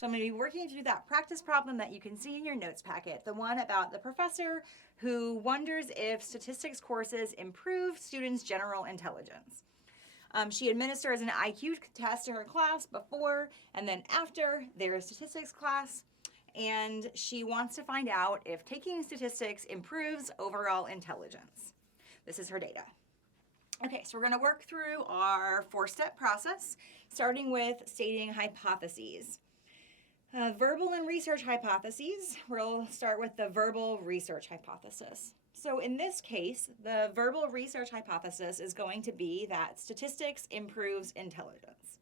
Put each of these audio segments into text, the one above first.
So I'm going to be working through that practice problem that you can see in your notes packet, the one about the professor who wonders if statistics courses improve students' general intelligence. She administers an IQ test to her class before and then after their statistics class, and she wants to find out if taking statistics improves overall intelligence. This is her data. Okay, so we're going to work through our 4-step process, starting with stating hypotheses. Verbal and research hypotheses. We'll start with the verbal research hypothesis. So in this case, the verbal research hypothesis is going to be that statistics improves intelligence.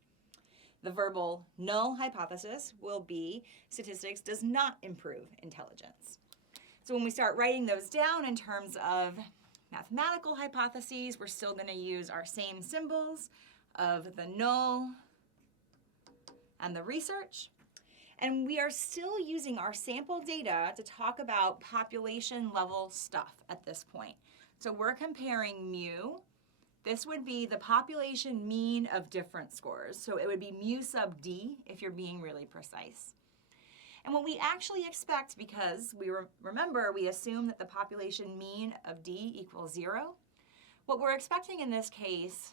The verbal null hypothesis will be statistics does not improve intelligence. So when we start writing those down in terms of mathematical hypotheses, we're still going to use our same symbols of the null and the research. And we are still using our sample data to talk about population level stuff at this point. So we're comparing mu. This would be the population mean of different scores. So it would be mu sub d if you're being really precise. And what we actually expect, because remember we assume that the population mean of d equals 0, what we're expecting in this case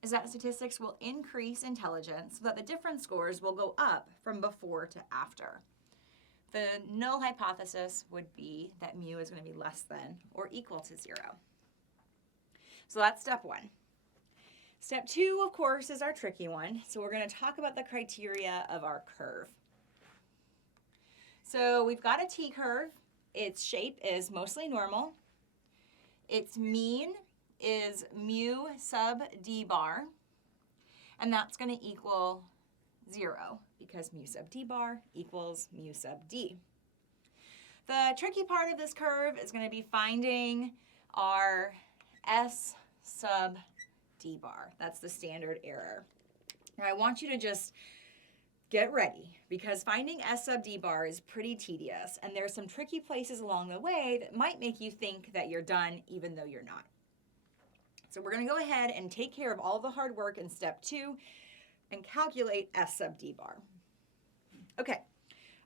is that statistics will increase intelligence so that the different scores will go up from before to after. The null hypothesis would be that mu is going to be less than or equal to 0. So that's step 1. Step 2, of course, is our tricky one. So we're going to talk about the criteria of our curve. So we've got a T-curve. Its shape is mostly normal. Its mean is mu sub d bar, and that's going to equal 0 because mu sub d bar equals mu sub d. The tricky part of this curve is going to be finding our s sub d bar. That's the standard error. Now I want you to just get ready because finding s sub d bar is pretty tedious, and there's some tricky places along the way that might make you think that you're done even though you're not. So we're going to go ahead and take care of all the hard work in step 2 and calculate s sub d bar. Okay,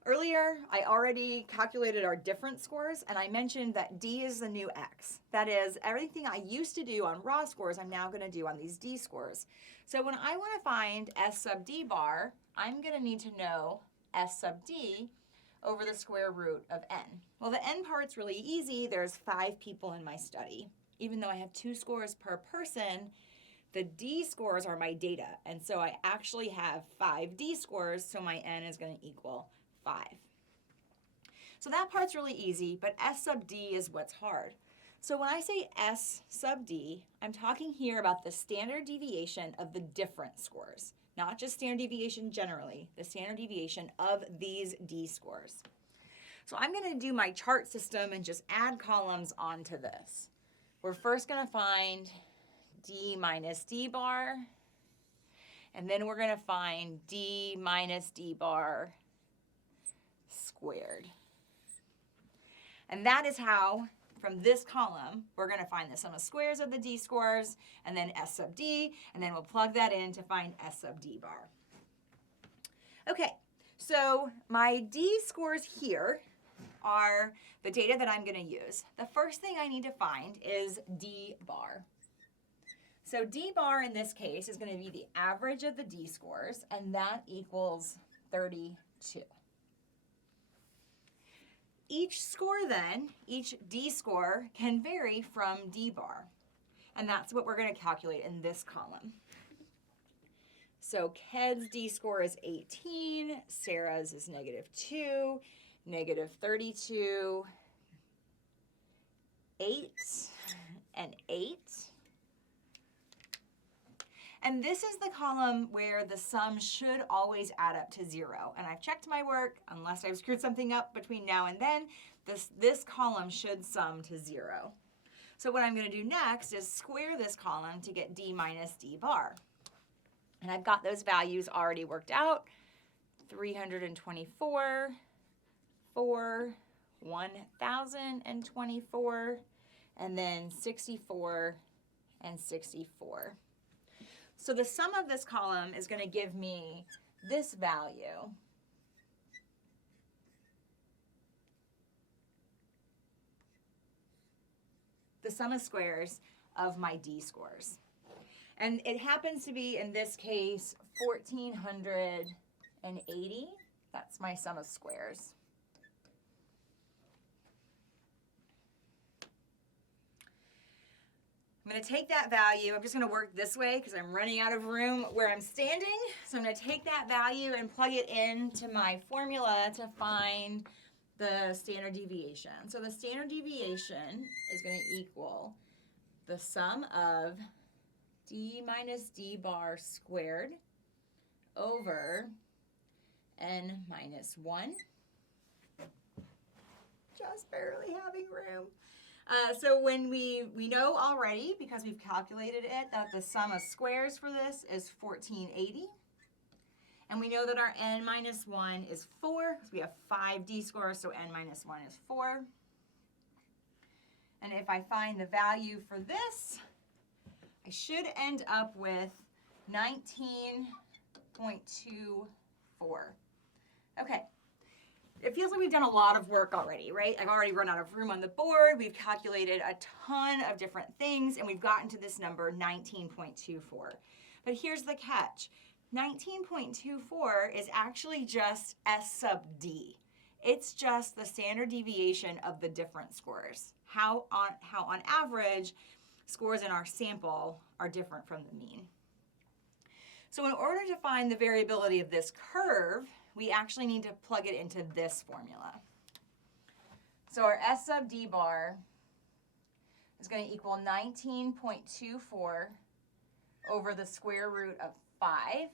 earlier I already calculated our difference scores, and I mentioned that d is the new x. That is, everything I used to do on raw scores, I'm now going to do on these d scores. So when I want to find s sub d bar, I'm going to need to know s sub d over the square root of n. Well, the n part's really easy. There's 5 people in my study. Even though I have 2 scores per person, the d scores are my data. And so I actually have 5 d scores, so my n is going to equal 5. So that part's really easy, but s sub d is what's hard. So when I say s sub d, I'm talking here about the standard deviation of the different scores, not just standard deviation generally, the standard deviation of these d scores. So I'm going to do my chart system and just add columns onto this. We're first going to find d minus d bar, and then we're going to find d minus d bar squared. And that is how, from this column, we're going to find the sum of squares of the d scores, and then s sub d, and then we'll plug that in to find s sub d bar. Okay, so my d scores here are the data that I'm going to use. The first thing I need to find is d bar. So d bar in this case is going to be the average of the d scores, and that equals 32. Each score then, each d score, can vary from d bar, and that's what we're going to calculate in this column. So Ked's d score is 18, Sarah's is -2, -32, 8, and 8. And this is the column where the sum should always add up to 0. And I've checked my work, unless I've screwed something up between now and then, this column should sum to 0. So what I'm going to do next is square this column to get d minus d bar. And I've got those values already worked out. 324, 4, 1,024, and then 64 and 64. So the sum of this column is going to give me this value, the sum of squares of my D scores. And it happens to be, in this case, 1,480. That's my sum of squares. I'm going to take that value. I'm just going to work this way because I'm running out of room where I'm standing. So I'm going to take that value and plug it into my formula to find the standard deviation. So the standard deviation is going to equal the sum of d minus d bar squared over n minus 1. Just barely having room. So when we know already, because we've calculated it, that the sum of squares for this is 1480. And we know that our n minus 1 is 4, because we have 5 d scores, so n minus 1 is 4. And if I find the value for this, I should end up with 19.24. Okay. It feels like we've done a lot of work already, right? I've already run out of room on the board. We've calculated a ton of different things, and we've gotten to this number, 19.24. But here's the catch. 19.24 is actually just S sub D. It's just the standard deviation of the different scores. How on average, scores in our sample are different from the mean. So in order to find the variability of this curve, we actually need to plug it into this formula. So our S sub D bar is going to equal 19.24 over the square root of 5.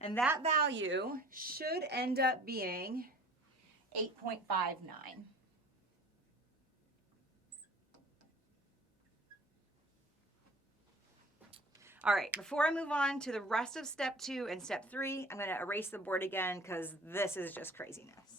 And that value should end up being 8.59. All right, before I move on to the rest of step 2 and step 3, I'm going to erase the board again because this is just craziness.